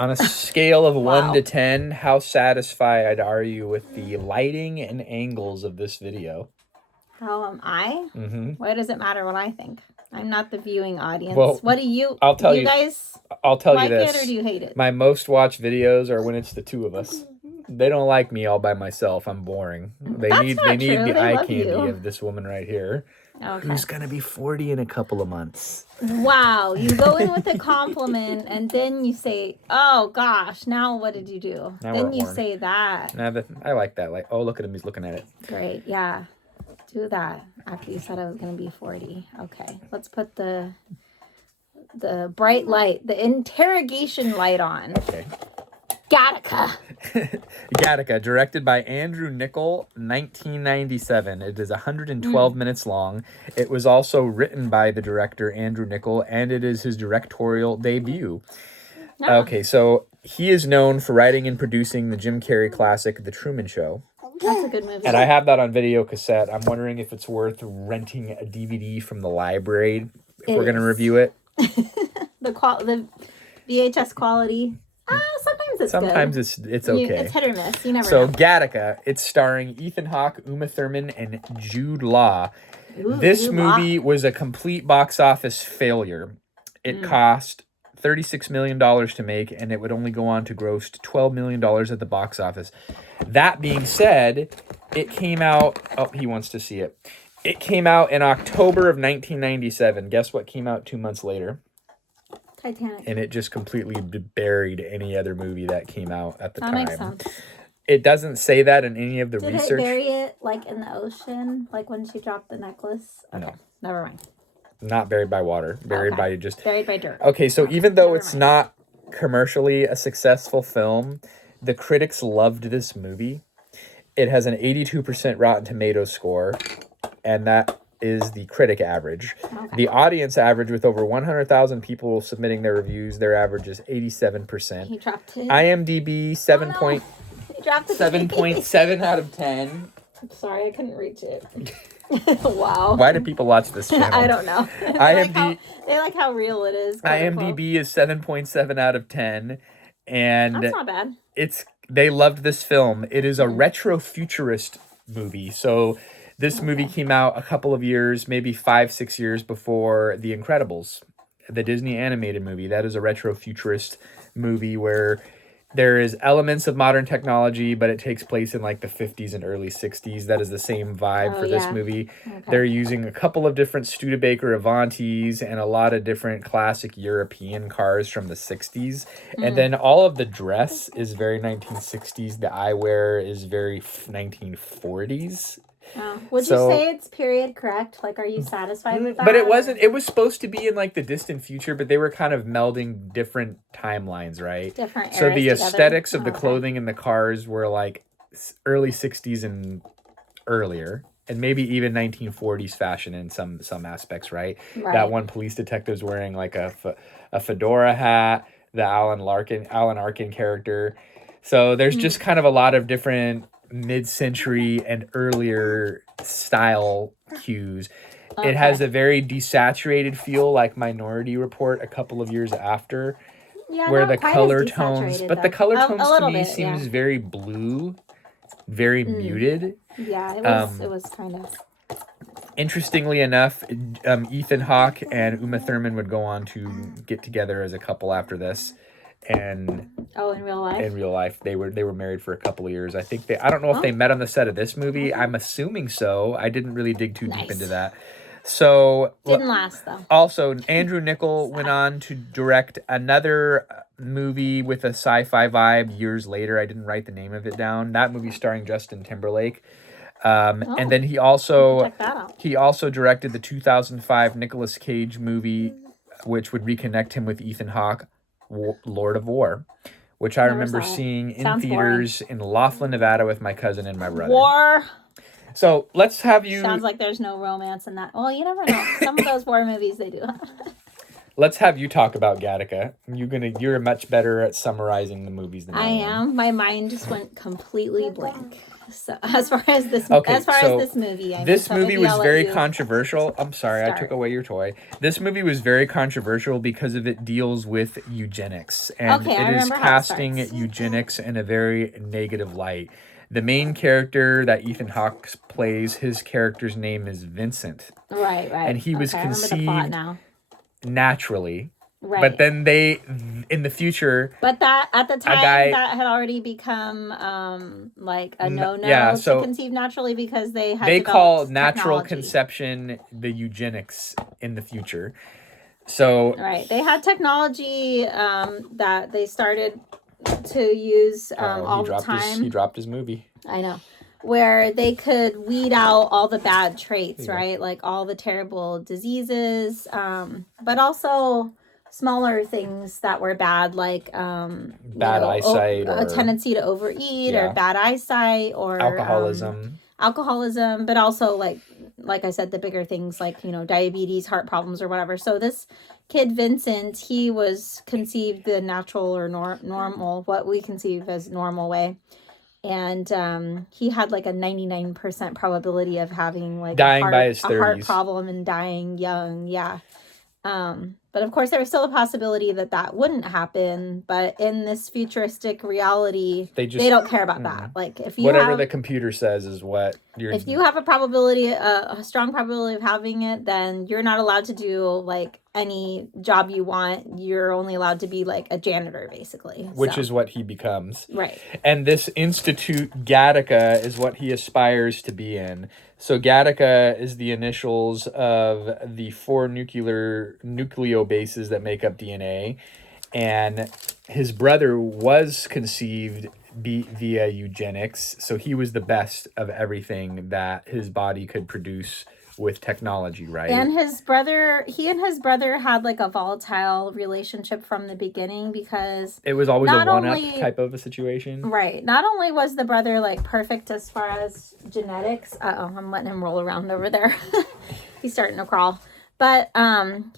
On a scale of 1 Wow. to 10, how satisfied are you with the lighting and angles of this video? How am I? Why does it matter what I think? I'm not the viewing audience. Well, what do you? I'll tell do you. You guys I'll tell like you this. it or do you hate it? My most watched videos are when it's the two of us. They don't like me all by myself. I'm boring. They need the eye candy of this woman right here. Okay. Who's gonna be 40 in a couple of months. Wow, you go in with a compliment and then you say, "Oh gosh, now what did you do?" Now then you say that. I like that. Like, oh, look at him, he's looking at it. Great, yeah. Do that after you said I was gonna be 40. Okay, let's put the bright light, the interrogation light on. Okay. Gattaca. Gattaca, directed by Andrew Niccol, 1997. It is 112 minutes long. It was also written by the director, Andrew Niccol, and it is his directorial debut. Oh. Okay, so he is known for writing and producing the Jim Carrey classic, The Truman Show. That's a good movie. And I have that on video cassette. I'm wondering if it's worth renting a DVD from the library if we're going to review it. The VHS quality. Sometimes it's good. It's okay. It's hit or miss. You never know. So Gattaca, it's starring Ethan Hawke, Uma Thurman, and Jude Law. This movie was a complete box office failure. It cost $36 million to make, and it would only go on to gross $12 million at the box office. That being said, it came out... Oh, he wants to see it. It came out in October of 1997. Guess what came out 2 months later? Titanic. And it just completely buried any other movie that came out at the time. That makes sense. It doesn't say that in any of the research. Did it bury it like in the ocean, like when she dropped the necklace? Okay, no. Never mind. Not buried by water. Buried by dirt. Okay, so even though it's not commercially a successful film, the critics loved this movie. It has an 82% Rotten Tomatoes score, and that is the critic average. Okay. The audience average, with over 100,000 people submitting their reviews, their average is 87%. He dropped it. IMDb 7.7 out of 10. I'm sorry, I couldn't reach it. Wow. Why do people watch this channel? I don't know. They like how real it is. IMDb is 7.7 out of 10. And that's not bad. They loved this film. It is a retro-futurist movie. So this movie came out a couple of years, maybe 5-6 years before The Incredibles, the Disney animated movie. That is a retro-futurist movie where there is elements of modern technology, but it takes place in like the 50s and early 60s. That is the same vibe for this movie. Okay. They're using a couple of different Studebaker Avantis and a lot of different classic European cars from the 60s. And then all of the dress is very 1960s. The eyewear is very 1940s. Oh. Would you say it's period correct? Like, are you satisfied with that? But it wasn't. It was supposed to be in like the distant future, but they were kind of melding different timelines, right? Different eras So the aesthetics together. of the clothing and the cars were like early 60s and earlier, and maybe even 1940s fashion in some aspects, right? That one police detective's wearing like a fedora hat, the Alan Arkin character. So there's just kind of a lot of different mid-century and earlier style cues. It has a very desaturated feel, like Minority Report a couple of years after, where the color tones, but the color tones to me seems very blue, very muted. Yeah, it was kind of. Interestingly enough, Ethan Hawke and Uma Thurman would go on to get together as a couple after this. And in real life? In real life, they were married for a couple of years. I think I don't know if they met on the set of this movie. I'm assuming so. I didn't really dig too deep into that. So didn't last though. Also, Andrew Niccol went on to direct another movie with a sci-fi vibe years later. I didn't write the name of it down. That movie starring Justin Timberlake. And then he also directed the 2005 Nicolas Cage movie, which would reconnect him with Ethan Hawke, Lord of War, which I remember seeing in theaters in Laughlin, Nevada with my cousin and my brother. War. So let's have you... Sounds like there's no romance in that. Well, you never know. Some of those war movies, they do. let's have you talk about Gattaca. You're much better at summarizing the movies than I am. My mind just went completely blank. So as far as this movie, this movie was very controversial. I'm sorry, I took away your toy. This movie was very controversial because it deals with eugenics, and it is casting eugenics in a very negative light. The main character that Ethan Hawke plays, his character's name is Vincent. Right. And he was conceived naturally. Right. But then in the future... But that, at the time, that had already become, like, a no-no to conceive naturally because they had They call natural conception the eugenics in the future. So... Right. They had technology that they started to use all the time. He dropped his movie. I know. Where they could weed out all the bad traits, right? Like all the terrible diseases, but also smaller things that were bad, like bad eyesight, a tendency to overeat, or bad eyesight, or alcoholism, but also like I said, the bigger things like, diabetes, heart problems, or whatever. So this kid Vincent, he was conceived the natural or normal, what we conceive as normal way. And he had like a 99% probability of having like dying by his 30s. A heart problem and dying young. Yeah. But of course there was still a possibility that wouldn't happen, but in this futuristic reality, they don't care about that. Like if you whatever the computer says is what you're... If you have a strong probability of having it, then you're not allowed to do like any job you want. You're only allowed to be like a janitor, basically. Which is what he becomes. Right. And this Institute Gattaca is what he aspires to be in. So Gattaca is the initials of the 4 nucleobases that make up DNA. And his brother was conceived via eugenics. So he was the best of everything that his body could produce with technology, right? And he and his brother had like a volatile relationship from the beginning because it was always a one-up type of a situation. Right. Not only was the brother like perfect as far as genetics. I'm letting him roll around over there. He's starting to crawl. But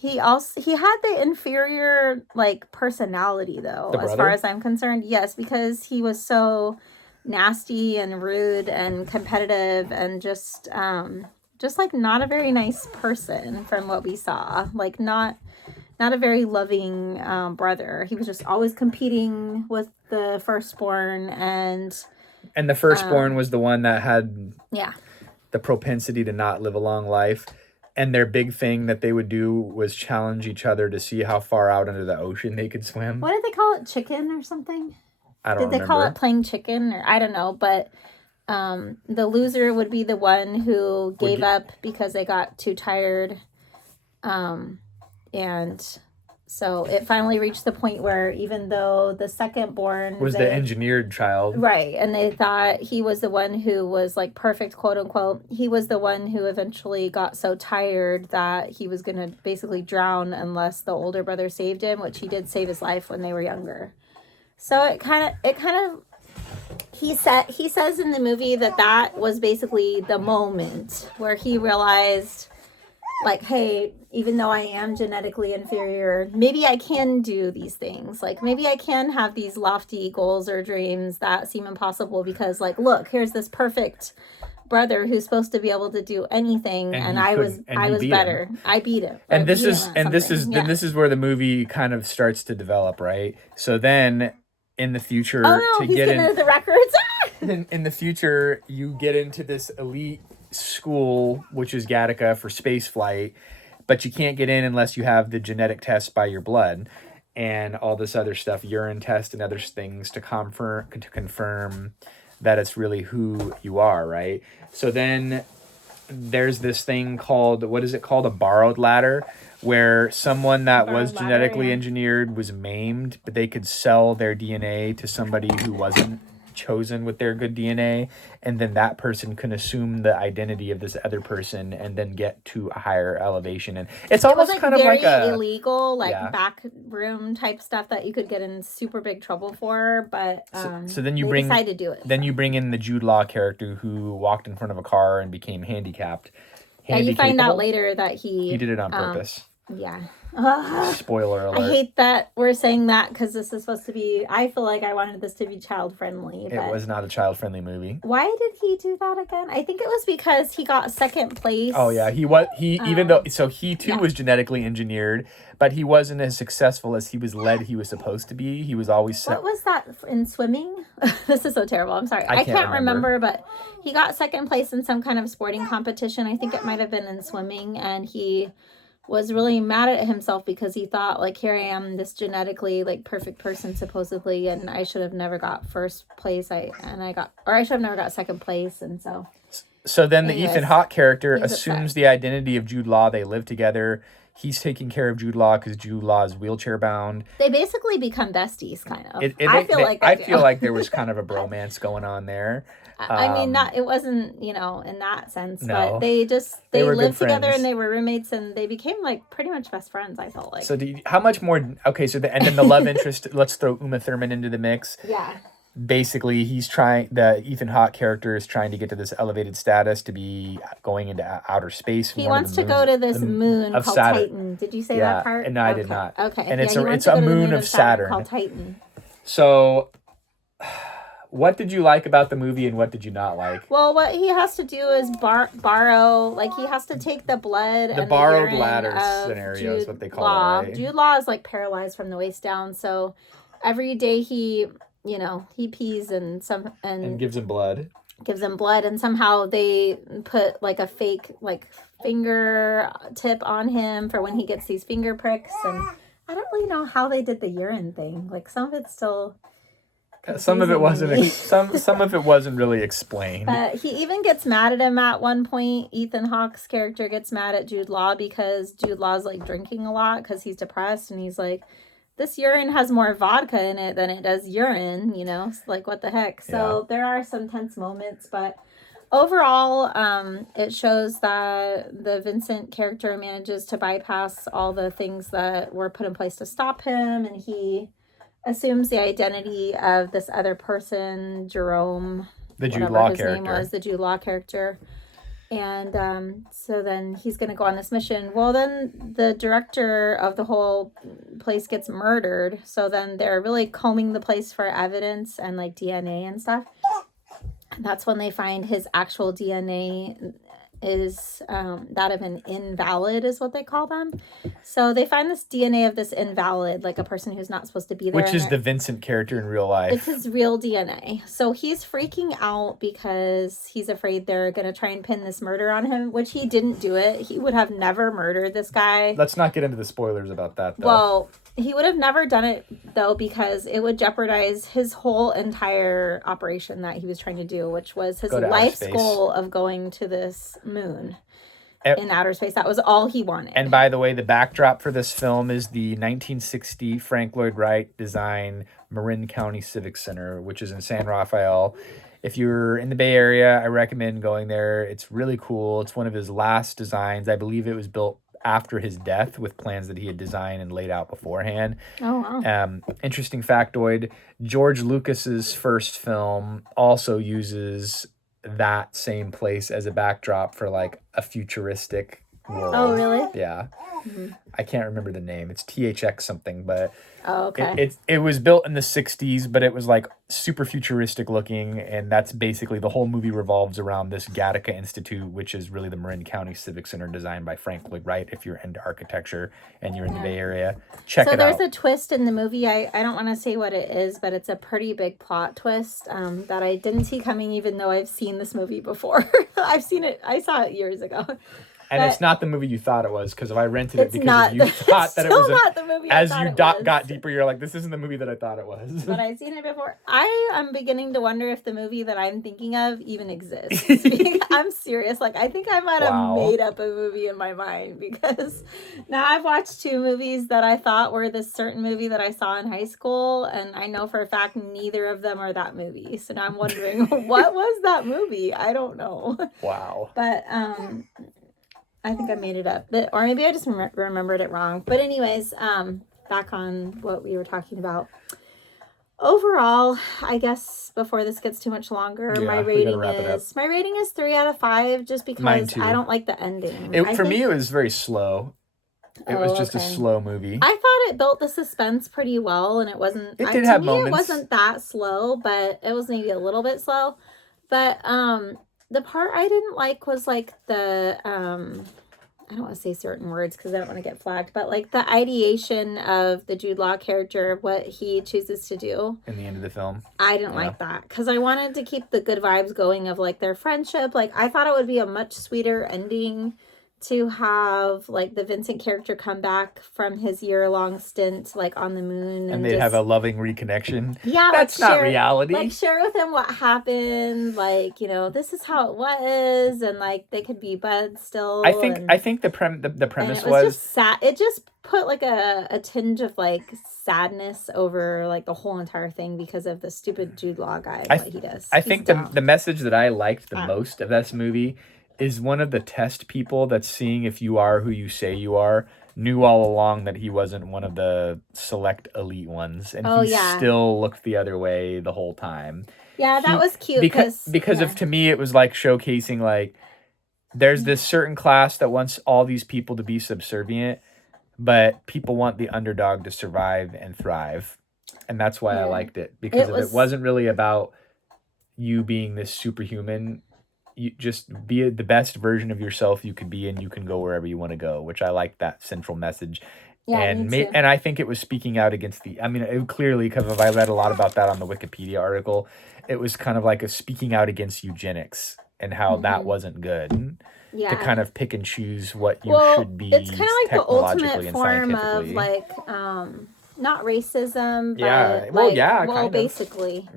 he had the inferior like personality though, as far as I'm concerned. Yes, because he was so nasty and rude and competitive and just like not a very nice person from what we saw. Like not a very loving brother. He was just always competing with the firstborn, and the firstborn was the one that had the propensity to not live a long life. And their big thing that they would do was challenge each other to see how far out into the ocean they could swim. What did they call it? Chicken or something? I don't remember. Did they call it playing chicken? Or I don't know. But the loser would be the one who gave up because they got too tired. And so it finally reached the point where even though the second born was the engineered child. Right. And they thought he was the one who was like perfect, quote unquote. He was the one who eventually got so tired that he was going to basically drown unless the older brother saved him, which he did save his life when they were younger. So it kind of he says in the movie that was basically the moment where he realized, like, hey, even though I am genetically inferior, maybe I can do these things. Like, maybe I can have these lofty goals or dreams that seem impossible because, like, look, here's this perfect brother who's supposed to be able to do anything, and I was better. I beat him. And this is where the movie kind of starts to develop, right? So then in the future, the records. in the future, you get into this elite school, which is Gattaca for space flight, but you can't get in unless you have the genetic test by your blood and all this other stuff, urine test and other things to confirm that it's really who you are, right? So then there's this thing called, what is it called? A borrowed ladder, where someone that was genetically engineered was maimed, but they could sell their DNA to somebody who wasn't chosen with their good DNA, and then that person can assume the identity of this other person and then get to a higher elevation. And it's almost like kind of like a illegal, back room type stuff that you could get in super big trouble for. But so then you decide to do it. Then you bring in the Jude Law character who walked in front of a car and became handicapped. And you find out later that he did it on purpose. Yeah. Spoiler I alert. hate that we're saying that because this is supposed to be. I feel like I wanted this to be child friendly. It was not a child-friendly movie. Why did he do that again? I think it was because he got second place. Oh yeah, even though he too was genetically engineered, but he wasn't as successful as he was supposed to be. He was always What was that in swimming? This is so terrible. I'm sorry. I can't remember, but he got second place in some kind of sporting competition. I think it might have been in swimming, and he was really mad at himself because he thought, like, here I am, this genetically like perfect person supposedly, and I should have never got first place. I should have never got second place, and so then the Ethan Hawke character assumes upset. the identity of Jude Law. They live together. He's taking care of Jude Law because Jude Law is wheelchair bound. They basically become besties, kind of. I feel like there was kind of a bromance going on there. I mean, it wasn't, in that sense, No. but they lived together friends. and they were roommates and they became like pretty much best friends, I felt like. So how much more? Okay, so and then the love interest. Let's throw Uma Thurman into the mix. Yeah. Basically, the Ethan Hawke character is trying to get to this elevated status to be going into outer space. He wants to go to this moon called Saturn. Titan. Did you say that part? No, I did not. Okay. And it's a moon of Saturn called Titan. So, what did you like about the movie and what did you not like? Well, what he has to do is borrow, like he has to take the blood. The and borrowed the urine ladder of scenario is what they call Law. it, right? Jude Law is like paralyzed from the waist down, so every day he pees and gives him blood. And somehow they put like a fake like finger tip on him for when he gets these finger pricks, and I don't really know how they did the urine thing. Like some of it's still some of it wasn't some of it wasn't really explained. But he even gets mad at him at one point. Ethan Hawke's character gets mad at Jude Law because Jude Law's like drinking a lot because he's depressed, and he's like, this urine has more vodka in it than it does urine, It's like, what the heck? So there are some tense moments, but overall, it shows that the Vincent character manages to bypass all the things that were put in place to stop him, and he assumes the identity of this other person, Jerome, the Jude Law his character. name was, the Jude Law character. And so then he's going to go on this mission. Well, then the director of the whole place gets murdered. So then they're really combing the place for evidence and like DNA and stuff. And that's when they find his actual DNA is that of an invalid is what they call them. So they find this DNA of this invalid, like a person who's not supposed to be there. Which is the Vincent character in real life. It's his real DNA. So he's freaking out because he's afraid they're going to try and pin this murder on him, which he didn't do it. He would have never murdered this guy. Let's not get into the spoilers about that, though. Well, he would have never done it, though, because it would jeopardize his whole entire operation that he was trying to do, which was his life's goal of going to this moon in outer space. That was all he wanted. And by the way, the backdrop for this film is the 1960 Frank Lloyd Wright design Marin County Civic Center, which is in San Rafael. If you're in the Bay Area, I recommend going there. It's really cool. It's one of his last designs. I believe it was built after his death with plans that he had designed and laid out beforehand. Oh, wow. Interesting factoid, George Lucas's first film also uses that same place as a backdrop for like a futuristic world. Oh, really? Yeah. Mm-hmm. I can't remember the name. It's THX something, but okay. It was built in the 60s, but it was like super futuristic looking, and that's basically the whole movie revolves around this Gattaca Institute, which is really the Marin County Civic Center designed by Frank Lloyd Wright. If you're into architecture and you're in the Bay Area, check it out. So there's a twist in the movie. I don't want to say what it is, but it's a pretty big plot twist that I didn't see coming, even though I've seen this movie before. I saw it years ago. And it's not the movie you thought it was, because if I rented it because you thought that it was not the movie as you got deeper, you're like, this isn't the movie that I thought it was. But I've seen it before. I am beginning to wonder if the movie that I'm thinking of even exists. I'm serious. Like, I think I might have made up a movie in my mind, because now I've watched two movies that I thought were this certain movie that I saw in high school, and I know for a fact neither of them are that movie. So now I'm wondering, what was that movie? I don't know. Wow. But I think I made it up, or maybe I just remembered it wrong. But anyways, back on what we were talking about. Overall, I guess before this gets too much longer, my rating is 3 out of 5, just because I don't like the ending. For me, it was very slow. It was just a okay. slow movie. I thought it built the suspense pretty well, and it wasn't. It did have to me, moments. it wasn't that slow, but it was maybe a little bit slow. But the part I didn't like was like the I don't want to say certain words because I don't want to get flagged, but like the ideation of the Jude Law character, what he chooses to do In the end of the film, I didn't like that because I wanted to keep the good vibes going of like their friendship. Like I thought it would be a much sweeter ending to have like the Vincent character come back from his year-long stint like on the moon and they'd have a loving reconnection. Yeah, that's like not reality. Like share with him what happened, like, you know, this is how it was, and like they could be buds still. I think the premise was just sad. It just put like a tinge of like sadness over like the whole entire thing because of the stupid Jude Law guy, what he does. I think the message that I liked the most of this movie is one of the test people that's seeing if you are who you say you are knew all along that he wasn't one of the select elite ones, and he still looked the other way the whole time. Yeah, that was cute because of, to me, it was like showcasing like there's this certain class that wants all these people to be subservient, but people want the underdog to survive and thrive, and that's why I liked it, because it wasn't really about you being this superhuman. You just be the best version of yourself you could be, and you can go wherever you want to go, which I like that central message. Yeah, and I think it was speaking out against it clearly, because I read a lot about that on the Wikipedia article. It was kind of like a speaking out against eugenics and how that wasn't good. Yeah. To kind of pick and choose what you should be. It's kind of like the ultimate form of like not racism, but basically.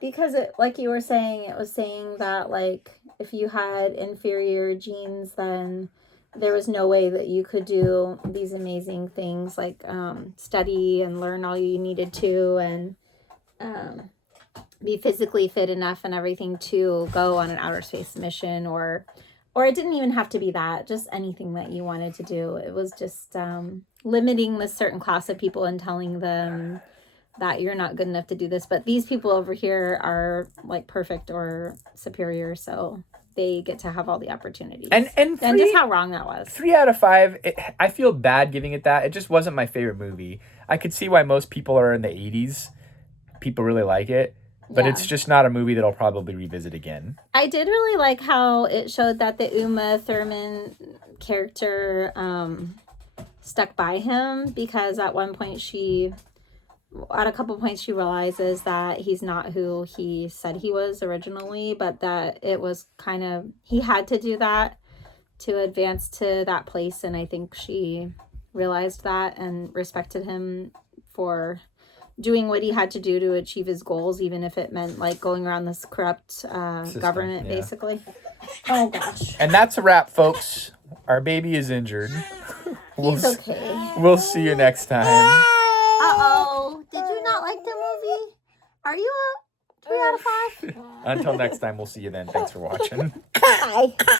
Because it, like you were saying, it was saying that like if you had inferior genes, then there was no way that you could do these amazing things like study and learn all you needed to, and be physically fit enough and everything to go on an outer space mission, or it didn't even have to be that, just anything that you wanted to do. It was just limiting this certain class of people and telling them that you're not good enough to do this, but these people over here are like perfect or superior, so they get to have all the opportunities. And just how wrong that was. 3 out of 5. I feel bad giving it that. It just wasn't my favorite movie. I could see why most people are in the 80s. People really like it, but it's just not a movie that I'll probably revisit again. I did really like how it showed that the Uma Thurman character stuck by him, because at one point at a couple points she realizes that he's not who he said he was originally, but that it was kind of, he had to do that to advance to that place, and I think she realized that and respected him for doing what he had to do to achieve his goals, even if it meant like going around this corrupt government, basically. Oh gosh. And that's a wrap, folks. Our baby is injured. He's okay. We'll see you next time. Uh-oh. Did you not like the movie? Are you a 3 out of 5? Until next time, we'll see you then. Thanks for watching. Bye.